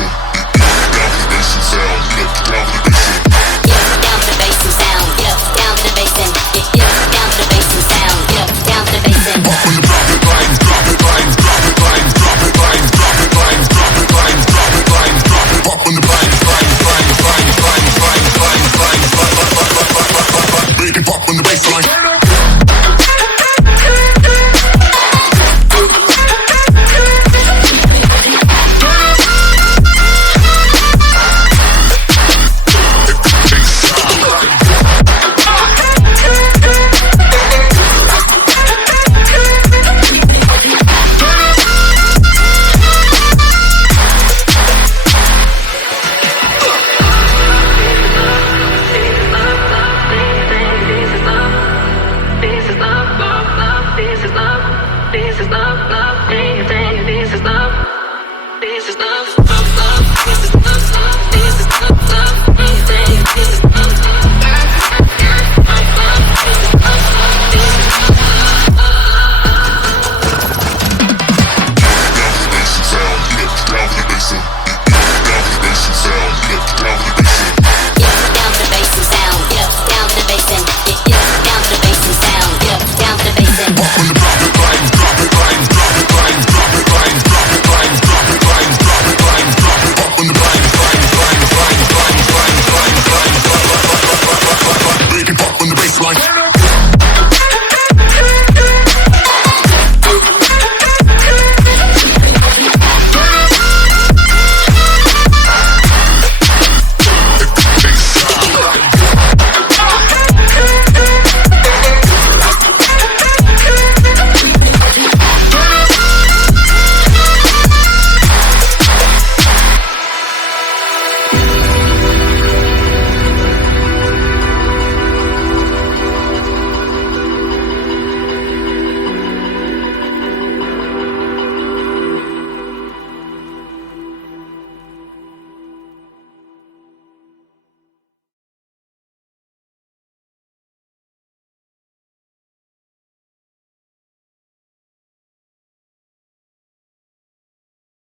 bass and down for the bass and sound. Down for the bass and down for the bass and sound. Down for the bass and down for the bass and sound. Down for the bass and up on the drop it lines, drop it lines, drop it lines, drop it lines, drop it lines, drop it lines, drop it lines, drop it up on the lines, lines, lines, lines, lines, lines, lines, lines, lines, make it pop on the bass line. This is love, love, this is love, this is love, love, love.